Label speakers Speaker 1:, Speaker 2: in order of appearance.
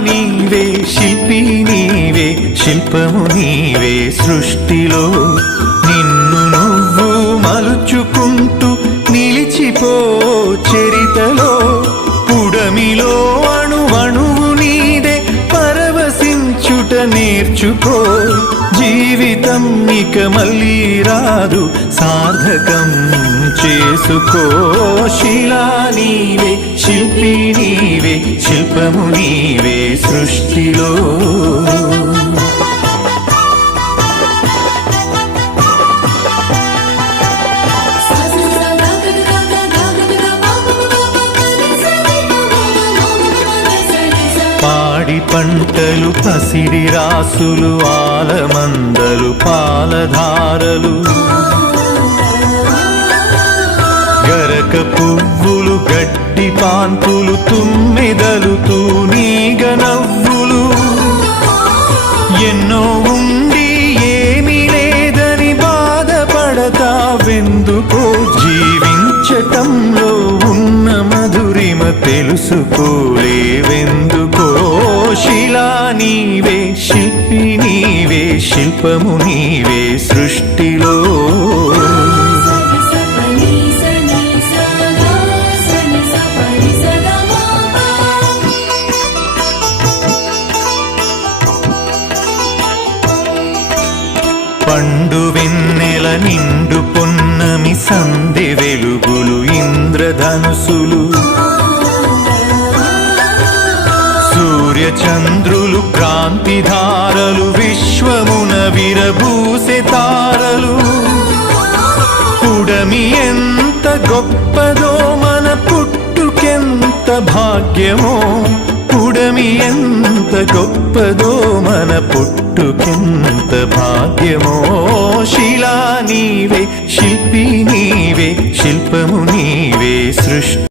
Speaker 1: నీవే శిల్పి నీవే శిల్పము నీవే సృష్టిలో. నిన్ను నువ్వు మలుచుకుంటూ నిలిచిపో చరితలో. నేర్చుకో. జీవితం ఇక మళ్ళీ రాదు. సార్థకం చేసుకో. శిలా నీవే శిల్పి నీవే శిల్పము నీవే సృష్టిలో. పాడి పంటలు పసిడి రాసులు ఆలమందలు పాలధారలు. గరక పువ్వులు గట్టి పాన్పులు తుమ్మిదలు తూనీగ నవ్వులు. ఎన్నో ఉండి ఏమీ లేదని బాధపడతావెందుకో జీవించటంలో తెలుసుకోలేవెందుకో శిలా నీవే శిల్పి నీవే శిల్పము నీవే సృష్టిలో. పండు వెన్నెల నిండు పొన్నమి సందె వెలుగులు ఇంద్రధనుసులు. చంద్రులు క్రాంతిధారలు విశ్వమున విరబూసే తారలు. పుడమి ఎంత గొప్పదో మన పుట్టుకెంత భాగ్యమో పుడమి ఎంత గొప్పదో మన పుట్టుకెంత భాగ్యమో. శిలా నీవే శిల్పి నీవే శిల్పము నీవే సృష్టి